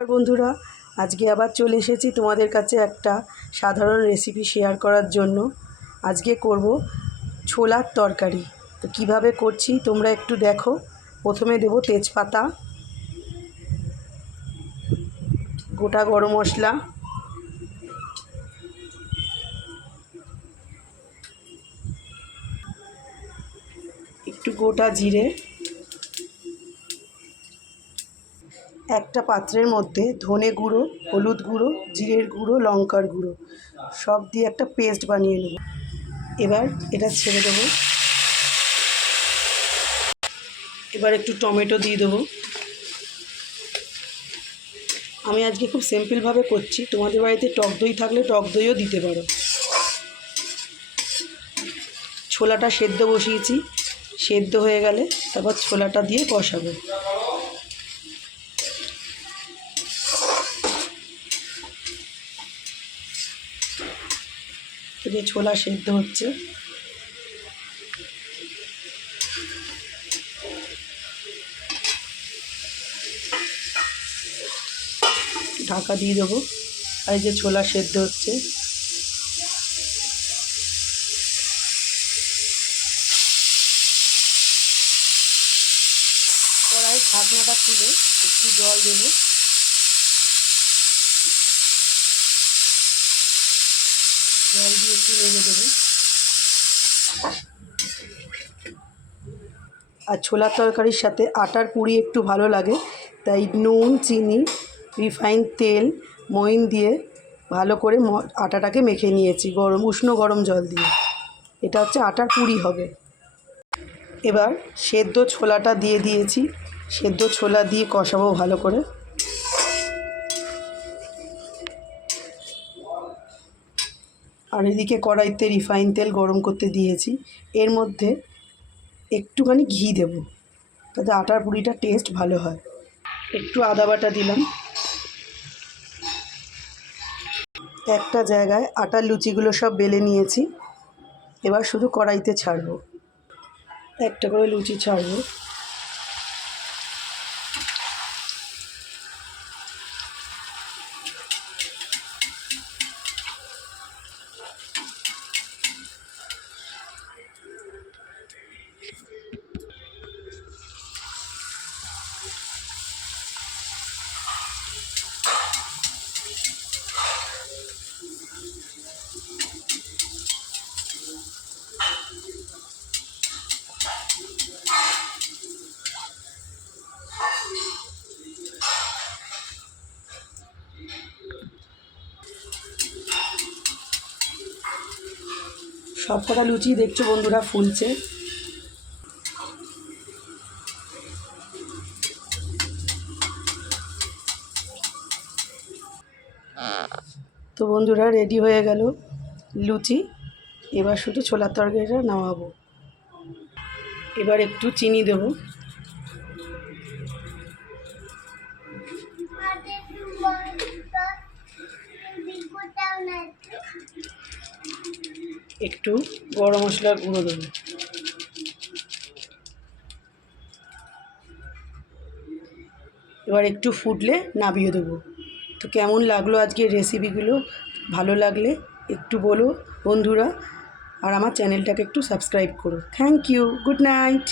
বন্ধুরা, আজকে আবার চলে এসেছি তোমাদের কাছে একটা সাধারণ রেসিপি শেয়ার করার জন্য। আজকে করব ছোলার তরকারি। তো কিভাবে করছি তোমরা একটু দেখো। প্রথমে দেব তেজপাতা, গোটা গরম মশলা, একটু গোটা জিরে, একটা পাত্রের মধ্যে ধনে গুঁড়ো, হলুদ গুঁড়ো, জিরের গুঁড়ো, লঙ্কার গুঁড়ো সব দিয়ে একটা পেস্ট বানিয়ে নেব। এবার এটা ছেড়ে দেবো। এবার একটু টমেটো দিয়ে দেবো। আমি আজকে খুব সিম্পলভাবে করছি, তোমাদের বাড়িতে টক দই থাকলে টক দইও দিতে পারো। ছোলাটা সেদ্ধ বসিয়েছি, সেদ্ধ হয়ে গেলে তারপর ছোলাটা দিয়ে কষাবো। যে ছোলা সেদ্ধ হচ্ছে, ঢাকা দিয়ে দেবো। আর এই যে ছোলা সেদ্ধ হচ্ছে, কড়াই ঢাকনাটা খুলে একটু জল দেবো। জল দিয়ে একটু নেড়ে দেবো। আর ছোলার তরকারির সাথে আটার পুরি একটু ভালো লাগে, তাই নুন, চিনি, রিফাইন তেল, মইন দিয়ে ভালো করে আটাটাকে মেখে নিয়েছি উষ্ণ গরম জল দিয়ে। এটা হচ্ছে আটার পুরি হবে। এবার সেদ্ধ ছোলাটা দিয়ে দিয়েছি, সেদ্ধ ছোলা দিয়ে কষাবো ভালো করে। আর এদিকে কড়াইতে রিফাইন তেল গরম করতে দিয়েছি, এর মধ্যে একটুখানি ঘি দেব, তাতে আটার পুরিটা টেস্ট ভালো হয়। একটু আদা বাটা দিলাম। একটা জায়গায় আটার লুচিগুলো সব বেলে নিয়েছি, এবার শুধু কড়াইতে ছাড়বো। একটা করে লুচি ছাড়বো। সব কটা লুচি দেখছো বন্ধুরা ফুলছে। তো বন্ধুরা রেডি হয়ে গেল লুচি। এবার শুধু ছোলার তরকারিটা নামাবো। এবার একটু চিনি দেব। একটু গরম মশলার গুঁড়ো দেবো। এবার একটু ফুটলে নামিয়ে দেবো। তো কেমন লাগলো আজকের রেসিপিগুলো? ভালো লাগলে একটু বলো বন্ধুরা, আর আমার চ্যানেলটাকে একটু সাবস্ক্রাইব করো। Thank you, good night.